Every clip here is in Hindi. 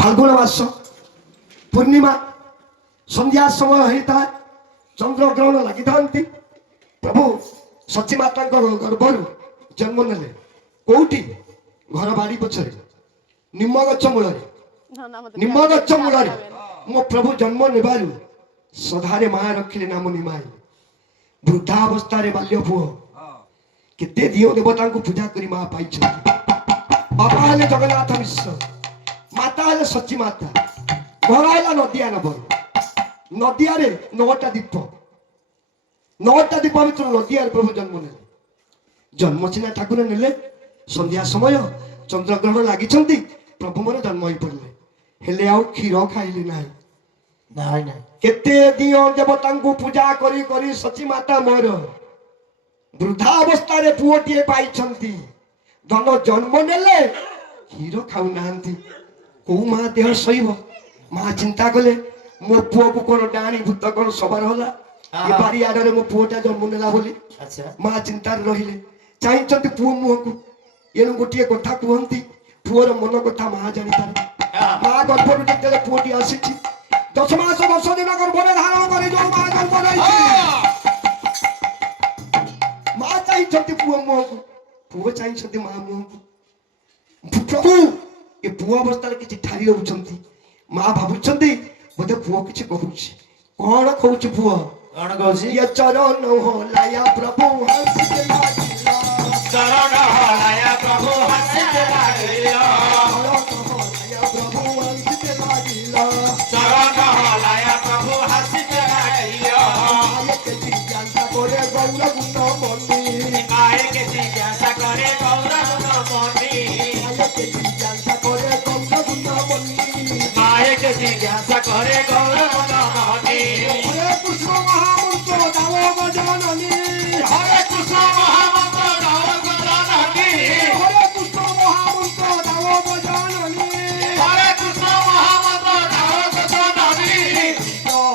फाल्गुन मास पूर्णिमा संध्या समय होता है चंद्रग्रहण लगी था प्रभु सची माता गर्भर जन्म ने कौटी घर बाड़ी पछरे निम गच मूल निम गच मूल मो प्रभु जन्म नेबारु सधारे माँ रखिले नाम निमाई वृद्धावस्था बाल्य पुओ केते दियो देवता को पूजा करी माँ पाई बापा हेले जगन्नाथ मिश्र माता हेले सची माता घर है नदिया नबर नदिया रे 9टा दीप 9टा दीप भितर नदिया प्रभु जन्म ने जन्म सीना ठाकुर नेले संध्या समय चंद्रग्रहण लगी प्रभु मोर जन्म हो पड़े हेले आउ क्षीर खाइली ना केते दियो देवता को पूजा करी करी सची माता मोर वृद्धावस्था रे पुओटीए पाइछंती धन जन्म नेले क्षीर खाऊ नांती को माँ देह सहीब माँ चिंता कले मो पुओ को कौन डाणी भूत कौन सवार होला ये बारी आडरे मो पुओटा जन्म नेला बोली माँ चिंता रहिले चाहते पुओ मुह को ये गोटे कथा कहती पुओर मन कथा माँ जानी पारे माँ गर्भर जिते पुओटी आसी 10 मास 10 दिन गर्भर धारण कर जो माँ जन्म माँ चाहते पुओ मुह को पुओ चाहते माँ मुह को प्रभु ये पुओ अवस्था किसी ठारी रोचंती माँ भावुंट बोधे पुओ किसी कहूँ कौन कहूँ पुओ कौन कहूँ ये चरण होलाया प्रभु हंसते लागिला चरण होलाया प्रभु हंसते लागिला प्रभु हंसते लागिला चरण होलाया प्रभु हंसते लागिला के जिज्ञासा करे गौर गुण मनी काय के जिज्ञासा करे गौर गुण मनी के जिज्ञासा करे गौर गुण मनी काय के जिज्ञासा करे गौर गुण मनी हरे कृष्ण महामंत्र दाव बजाननी हरे कृष्ण महामंत्र दाव बजाननी हरे कृष्ण महामंत्र दाव बजाननी हरे कृष्ण महामंत्र दाव बजाननी मंत्र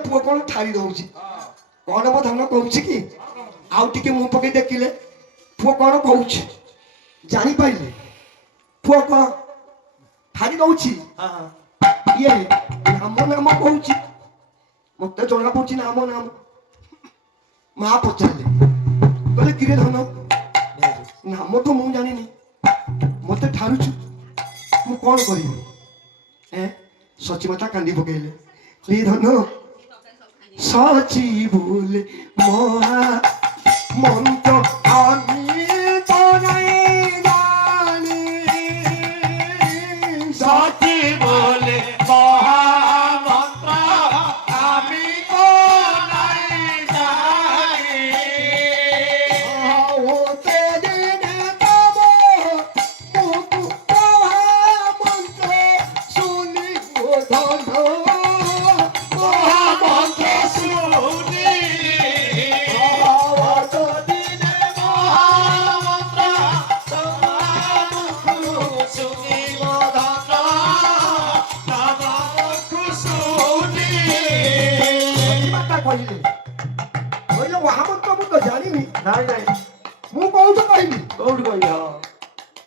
पुओ कौन ठारी दौची कौन मो धन कहूँ कि आउ टे मुह पकई देखिले पुओ कौन कहूँ जानी पाइले पुओ कौन ठारी दौची ये नाम नाम कहूँ मत जना पड़ी नाम नाम माँ पचारे कहले किरे धन नाम तो मुझे जानी मत ठारुचु मु कौन करी सची माता कांदी पकईले धन सची बोले मोहा मंत्र आमी तो नहीं जानी सची बोले महामंत्र आमी को नहीं जानी होते दिन तब मुकुट मंत्र सुनी वो धन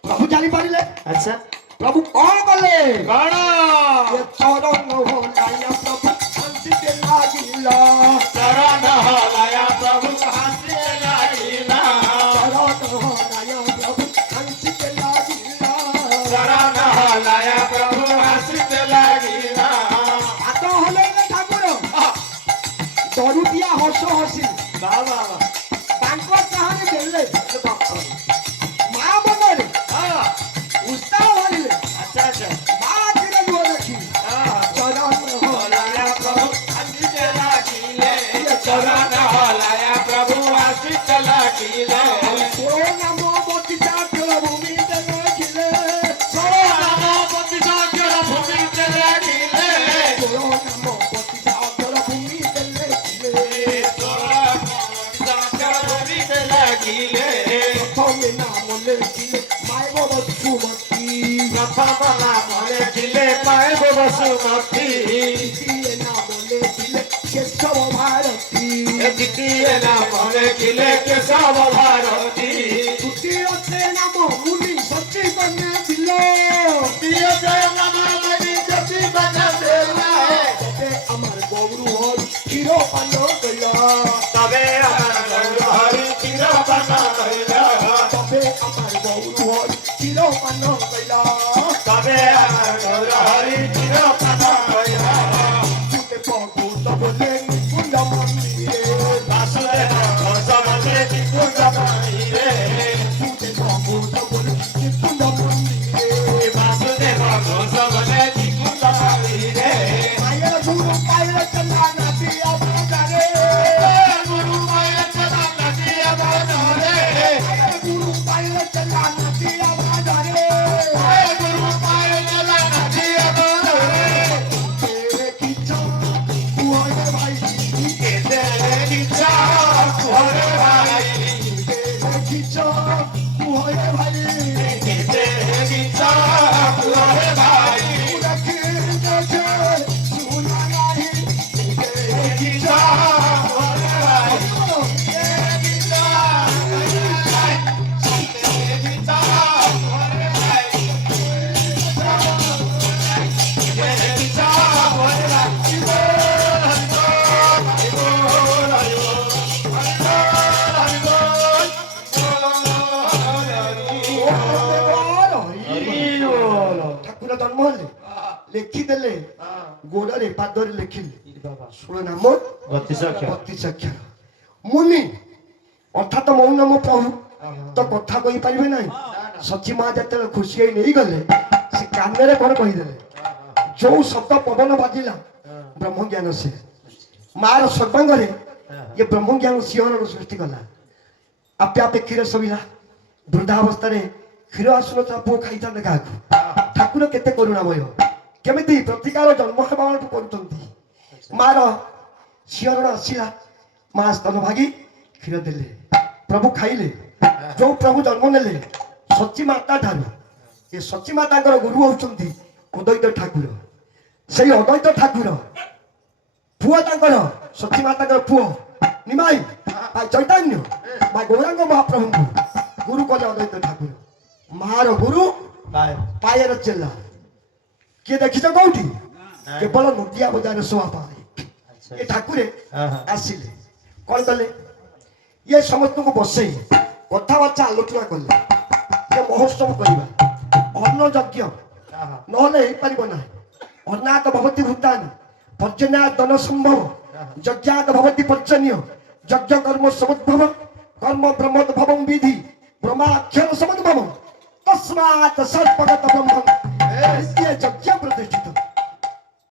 प्रभु जानी पारे अच्छा प्रभु कौन कले कौन चरण होलाया प्रभु हंसते लागिला चरण होलाया प्रभु हंसते लागिला चरण होलाया प्रभु हंसते लागिला चरण होलाया प्रभु हंसते लागिला हाथ हले ठाकुर दरुदिया हस हसी बाबा तांको कहानी देले माँ मनरे उत्साह भरिले अच्छा अच्छा माँ धीरे বাবা মনে ছিলে পাইব বসুমতী দ্বিতীয় নাম লেখিলে কেশব ভারতী দ্বিতীয় নাম লেখিলে কেশব ভারতী তৃতীয় নাম মুনি সচিবন দিল তৃতীয় নাম মনি সচিবন দিল তবে আমার গৌরু হর ক্ষীর পান কইল তবে আমার গৌর হরি চিরপান কইল তবে আমার গৌরু হর ক্ষীর পান কইল তবে আমার গৌর হরি চিরপান কইল তুতে পগুত বলে নিকুঞ্জ মন্দিরে বাসুদেব ঘোষ মন্দিরে নিকুঞ্জ মন্দিরে তুতে পগুত বলে নিকুঞ্জ মন্দিরে বাসুদেব ঘোষ মন্দিরে নিকুঞ্জ মন্দিরে মায়ের গুরু পায়ের চলা নাতি অবতারে গুরু মায়ের চলা নাতি অবতারে গুরু পায়ের চলা নাতি অবতারে গুরু মায়ের চলা নাতি অবতারে তেরে কিচ্ছা কুয়ারে ভাই কেতে ইচ্ছা ঘরে ভাই তেরে কিচ্ছা কুয়ারে ভাই কেতে ইচ্ছা ঘরে ভাই রাখে গেছে সোনা নাই তেরে ইচ্ছা ঘরে ভাই ইচ্ছা ইচ্ছা ঘরে ভাই ইচ্ছা ঘরে ভাই ঠাকুর জন্ম হলে লেখিদেলে গোড়রে পাদরে লেখিলে ষোଳ ନାମ 32 ଅକ୍ଷର ମୁନି ଅର୍ଥାତ ମୌନ ମୋ ପ୍ରଭୁ ତ କଥା କହିପାରିବେ ନାହିଁ ସଚୀ ମା ଯେତେବେଳେ ଖୁସି ହେଇ ନେଇଗଲେ ସେ କାନରେ କଣ କହିଦେଲେ ଯୋଉ ଶବ୍ଦ ପବନ ବାଜିଲା ବ୍ରହ୍ମଜ୍ଞାନ ସେ ମାର ସର୍ବାଙ୍ଗରେ ଇଏ ବ୍ରହ୍ମଜ୍ଞାନ ସିଂହର ସୃଷ୍ଟି କଲା ଆପେ ଆପେ କ୍ଷୀର ଶୋଇଲା ବୃଦ୍ଧାବସ୍ଥାରେ କ୍ଷୀର ଆସୁନଥିଲା ପୁଅ ଖାଇଥାନ୍ତେ କାହାକୁ ଠାକୁର କେତେ କରୁଣାମୟ କେମିତି ପ୍ରତିକାର ଜନ୍ମ ହେବା ବେଳକୁ କରୁଛନ୍ତି ମାର ଶିହରଣ ଆସିଲା ମା ସ୍ତନ ଭାଗି କ୍ଷୀର ଦେଲେ ପ୍ରଭୁ ଖାଇଲେ ଯୋଉ ପ୍ରଭୁ ଜନ୍ମ ନେଲେ ସଚୀ ମାତା ଠାରୁ ଏ ସଚୀ ମାତାଙ୍କର ଗୁରୁ ହଉଛନ୍ତି ଅଦ୍ୱୈତ ଠାକୁର ସେଇ ଅଦ୍ୱୈତ ଠାକୁର ପୁଅ ତାଙ୍କର ସଚୀ ମାତାଙ୍କର ପୁଅ ନିମାଇ ଭାଇ ଚୈତନ୍ୟ ଭାଇ ଗୌରାଙ୍ଗ ମହାପ୍ରଭୁଙ୍କୁ ଗୁରୁ କଲେ ଅଦ୍ୱୈତ ଠାକୁର ମାର ଗୁରୁ ପାୟର ଚେଲା କିଏ ଦେଖିଛ କୋଉଠି କେବଳ ନୋଟିଆ ବଜାରରେ ଶୋଆ ପାଏ ଏ ଠାକୁରେ ଆସିଲେ କଣ କଲେ ଇଏ ସମସ୍ତଙ୍କୁ ବସେଇ କଥାବାର୍ତ୍ତା ଆଲୋଚନା କଲେ ଯେ ମହୋତ୍ସବ କରିବା ଅନ୍ନ ଯଜ୍ଞ ନହେଲେ ହେଇପାରିବ ନାହିଁ ଅନ୍ନାତ ଭବତି ଭୂତାନି ପର୍ଯ୍ୟନ୍ୟାତ ଧନ ସମ୍ଭବ ଯଜ୍ଞାତ ଭବତି ପର୍ଯ୍ୟନ୍ୟ ଯଜ୍ଞ କର୍ମ ସମୁଦ୍ଭବ କର୍ମ ବ୍ରହ୍ମୋଦ୍ଭବଂ ବିଧି ବ୍ରହ୍ମାକ୍ଷର ସମୁଦ୍ଭବ ତସ୍ମାତ୍ ସର୍ପଗତ ବ୍ରହ୍ମ ଇଏ ଯଜ୍ଞ ପ୍ରତିଷ୍ଠିତ